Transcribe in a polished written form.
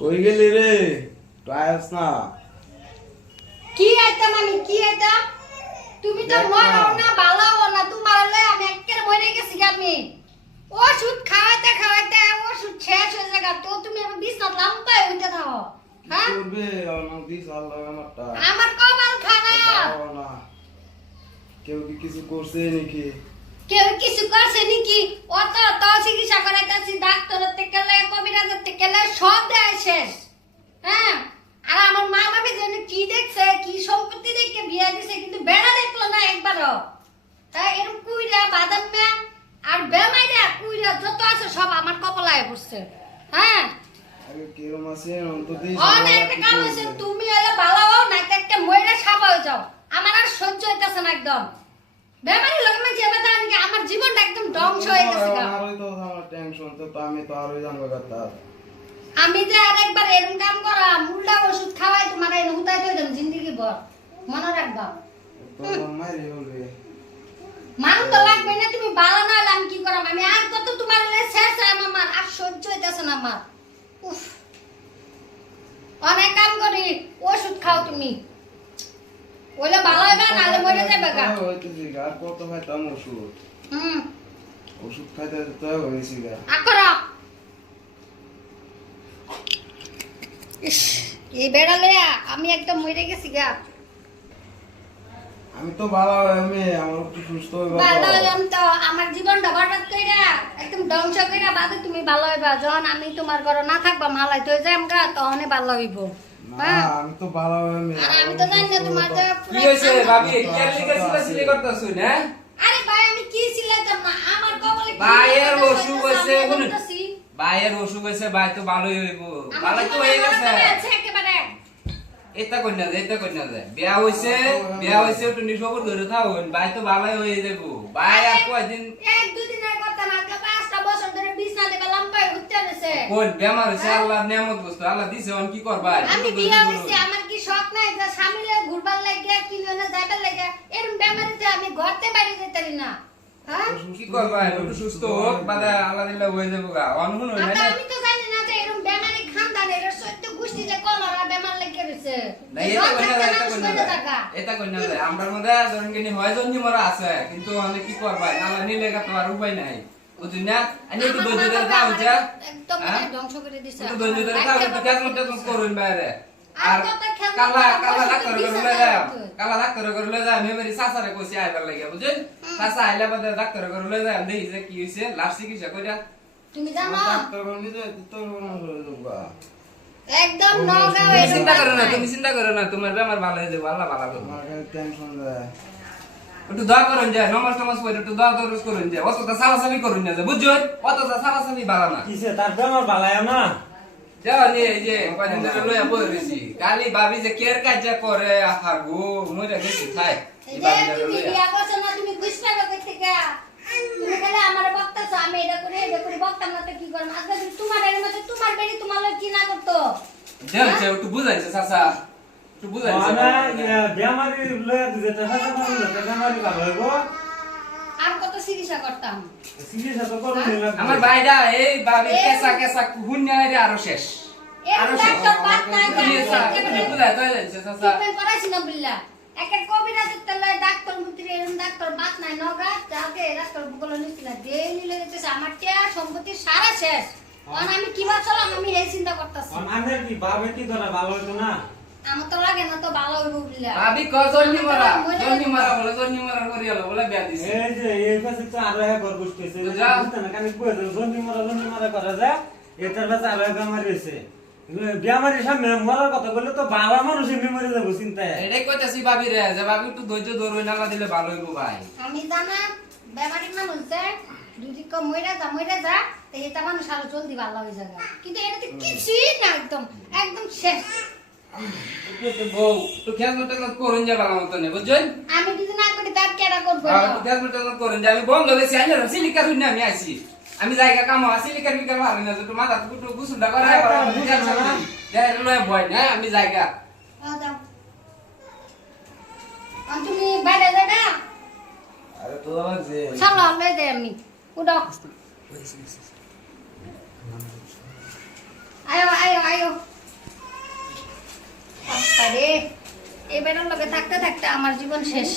কই গেলি রে? টায়াস না কি আইতাম আমি কি আইতাম? তুমি তো মরাও না বালাও না, তোমার লয়ে আমি একের মরে গেছি আমি। ওষুধ খাওয়াতে খাওয়াতে ওষুধ শেষ হয়ে যায় তো তুমি আবার বিছনা লাম্বায় হইতে থাকো। হ্যাঁ করবে আমার দিস আল্লাহ আমারটা আমার কপাল খারাপ। না কেউ কি কিছু করছে নাকি? কেউ কিছু করছে নাকি? অত অত চিকিৎসা করাইতাছি, ডাক্তারের থেকে গেলে কবিরাজের থেকে গেলে সব দেয় শেষ। হ্যাঁ আর আমার মা বাবা যেন কি দেখছে, কি সম্পত্তি দেখে বিয়া দিছে, কিন্তু বেড়া দেখলো না একবারও। তাই এরকম কুইরা বাদাম মে আর বেমাইরা কুইরা যত আছে সব আমার কপালায় পড়ছে। হ্যাঁ আরে কিরম আছে অন্ত দিস অনেক কাম হইছে, তুমি হলে ভালো হও না একটা মইরা সাপ হয়ে যাও। আমার আর সহ্য হইতাছে না একদম। বেমারি লোক মানে যেবা জানি কি আমার জীবনটা একদম ধ্বংস হয়ে গেছে গা। আমারই তো আমার টেনশন তো আমি তো আরই জানবো কথা। আমি যে আরেকবার এরকম কাম করা মুল্লা ওষুধ খাওয়াই তোমার এই হুতাই তো দেন জিন্দেগি ভর মনে রাখবা। তো মারি বলবে মান তো লাগবে না, তুমি ভালো না হলে আমি কি করাম? আমি আর কত তোমার লয়ে শেষ আমার আর সহ্য হইতাছে না আমার। উফ অনেক কাম করি, ওষুধ খাও তুমি, ওইলে ভালো হবে না হলে মরে যাবে গা। হইতেছি আর কত খাইতাম ওষুধ ওষুধ খাইতে তো হয়েছি গা। আকরা ইস এই বেড়ালে আমি একদম মরে গেছি গা। আমি তো ভালো আমি আমার একটু সুস্থ হইবা ভালো হইলাম তো, আমার জীবনটা বরবাদ কইরা একদম ধ্বংস কইরা বাদে তুমি ভালো হইবা। যখন আমি তোমার ঘরে না থাকবা মালাই তো যাইম গা তখনই ভালো হইব। না আমি তো ভালো আমি আর আমি তো জানি না তোমার যে কি হইছে ভাবি কি আর লিখেছিল সিলে করতেছ না? আরে ভাই আমি কি ছিলাইতাম না, আমার কপালে কি ভাইয়ের লেখা অসুখ হইতাছে, হইছে আমি শুনুন। বলতাছি। ভাইয়ের অসুখ হইছে, ভাই তো ভালোই হইব। আমার ভালো তো জীবনে হয়ে মনে গেছে। পড়ে আছে একেবারে। এটা কইনা যায়, এটা কইনা যায়। বিয়া হইছে একটু নিশবর ধরে থাকুন। ভাই তো ভালোই হয়ে যাইব। ভাই আর কয়দিন এক দুই দিনের কথা না, আজকে 5টা বছর ধরে বিছনাতে গেলাম পাই উঠতে গেছে। কোন বেমার হইছে আল্লাহর নিয়ামত বস্তু। আল্লাহ দিছে অন কি করবা? আমি বিয়া হইছি, আমার কি শখ নাই যে স্বামীলে ঘুরবার লাগে কিনে যাইবার লাগে? এরকম বেমারিতে আমি ঘরতে বাইরে যেতে পারি না। হ্যাঁ কি করবা? একটু সুস্থ হোক, বাদে আল্লাহ দিলে হয়ে যাবো গা। অনহুন হই না। আমি তো জানি না যে এরকম বেমারি খানদান এর সত্য গোষ্ঠী যে কলরা বেমার লেগে গেছে। না এটা কইনা যায়, এটা কইনা যায়। এটা কইনা যায়। আমরার মধ্যে ধরেন কিনি হয় জন্নি মরা আছে, কিন্তু আমি কি করবা? আল্লাহ নিলে গা তো আর উপায় নাই। বুঝুন না? আমি একটু ধৈর্য ধরে থাকুন যা। একদম ধ্বংস করে দিছে। একটু ধৈর্য ধরে থাকুন, একটু কেমন করুন বাইরে। আর কালা ডাক্তার করে লয়ে যায়। কালা ডাক্তার করে লয়ে যায়। আমি মেরি সাসারে কইছি আইবার লাগে, বুঝুন? সাসা আইলে বাদে ডাক্তার করে লয়ে যায়। দেখি যে কি হইছে, লাস্ট চিকিৎসা কইরা। তুমি জানো ডাক্তার বললি যে তোর মনে হলো যোগা একদম নগাঁও তুমি এরকম চিন্তা করো না, নাই। তুমি চিন্তা করো না, তোমার বেমার ভালো হয়ে যাবে, আল্লাহ ভালো করবে। আমার টেনশন যায় একটু দোয়া করুন যায়, নমাজ টমাজ পড়ে একটু দোয়া দরজ করুন যায়, অতটা সালাসালি করুন না, বুঝছেন? অতটা সালাসালি ভালো না। কিসে তার বেমার বালায় না? যাও নি এই যে কয়দিন ধরে লইয়া বই রইছি, কালি ভাবি যে কেয়ার কাজ যে করে আহা গো মইরা গেছি থাই। এই যে তুমি বিয়া করছো না, তুমি খুশটা কই থেকে? তুমি খালি আমারে বকতাছো, আমি এটা করে বকতাম না তো কি করব? আজকে যদি তোমার এর মধ্যে তোমার বেরি তোমার লয় কি না করতো? যাইছে একটু বুঝাইছে চাচা, একটু বুঝাইছে। মানে বেমারি লয়ে যেতে হাসপাতাল যেতে বেমারি ভালো হইব। আর কত চিকিৎসা করতাম। চিকিৎসা তো করুন না। আমার ভাইরা এই ভাবি কেসা কেসা হুন্যা রে আরো শেষ। এর আরো শেষ। ডাক্তার বাত নাই তুমি বুঝাই তো যাইছে চাচা। ট্রিটমেন্ট করাইছি না বিল্লা। এক কবিরাজের তলে ডাক্তার মুত্রি এরকম ডাক্তার বাত নাই নগা যাকে ডাক্তার বলে নিছিল ডেইলি লেগেছে আমার টিয়া সম্পত্তি সারা শেষ। কারণ আমি কিবা চলাম আমি এই চিন্তা করতেছি। আমি কি বাবে কি ধরে ভালো হইতো না? আমার তো লাগে না তো ভালো হইব বিল্লা। ভাবি জন্নি মরা বলে জন্নি মরা করি হলো বলে বিয়া দিছে। এই যে এই কাছে তো আরো এক ঘর বসতেছে। বুঝা? বুঝতে না কানে কই জন্নি মরা করা যায়। এটার কাছে আরো এক বেমারি হইছে। বেমারির সামনে মরার কথা বললে তো বাবা মানুষ এমনি মরে যাবো চিন্তায়। এটাই কইতাছি ভাবি রে যে ভাবি একটু ধৈর্য ধরুন, না দিলে ভালো হইব ভাই। আমি জানা বেমারি মানুষ যে দুই কম মইরা যা তো এটা মানুষ আরো জলদি ভালো হয়ে যাবে। কিন্তু এটা তো কিছুই না, একদম একদম শেষ। একটু বউ একটু খেয়াল করুন যে ভালো মতো নেই, বুঝছেন? আমি যদি না করি তার কেডা করবো? একটু খেয়াল করুন যে আমি বন্ধ গেছি আইলে সিলিকার হইনা আমি আইছি। আমি জায়গা কাম সিলিকার বিকার ভালো না, একটু মাথা একটু গুছুলটা করে লয় ভয় না আমি জায়গা। যাও। আর তুমি বাইরে যাবে? আরে তো যে চলো লই দে আমি উঠো। আয়ো আয়ো আয়ো এই বেটার লগে থাকতে থাকতে আমার জীবন শেষ